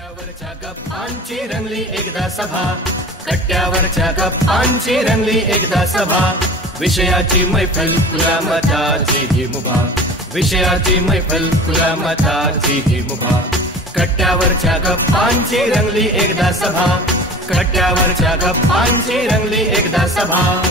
कट्ट्यावरच्या गप्पांची रंगली एकदा सभा. कट्ट्यावरच्या गप्पांची रंगली एकदा सभा. विषयाची मैफल खुला मताची ही मुभा. विषयाची मैफल खुला मताची ही मुभा. कट्ट्यावरच्या गप्पांची रंगली एकदा सभा. कट्ट्यावरच्या गप्पांची रंगली एकदा सभा.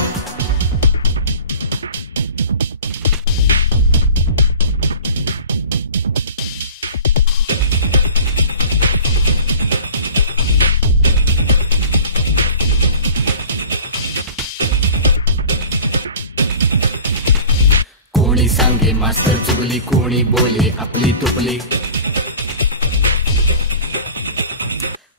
कोणी सांगे मास्तर चुगली कोणी बोले आपली तुपली.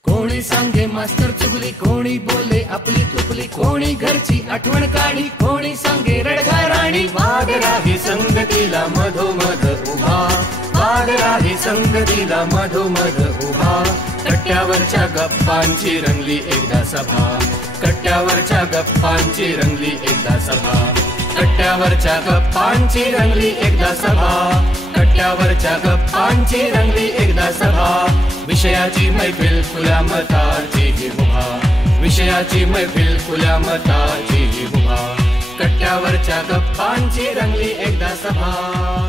कोणी सांगे मास्तर चुगली कोणी बोले आपली तुपली. कोणी घरची आठवण काढी कोणी सांगे रडगा राणी. वाद राही संगतीला मधोमध उभा. वाद राही संगतीला मधोमध उभा. कट्ट्यावरच्या गप्पांची रंगली एकदा सभा. कट्ट्यावरच्या गप्पांची रंगली एकदा सभा. कट्ट्यावरच्या गप्पांची रंगली एकदा सभा. कट्ट्यावरच्या गप्पांची रंगली एकदा सभा. विषयाची मैफिल खुल्या मताची ही मुभा. विषयाची मैफिल खुल्या मताची ही मुभा. कट्ट्यावरच्या गप्पांची रंगली एकदा सभा.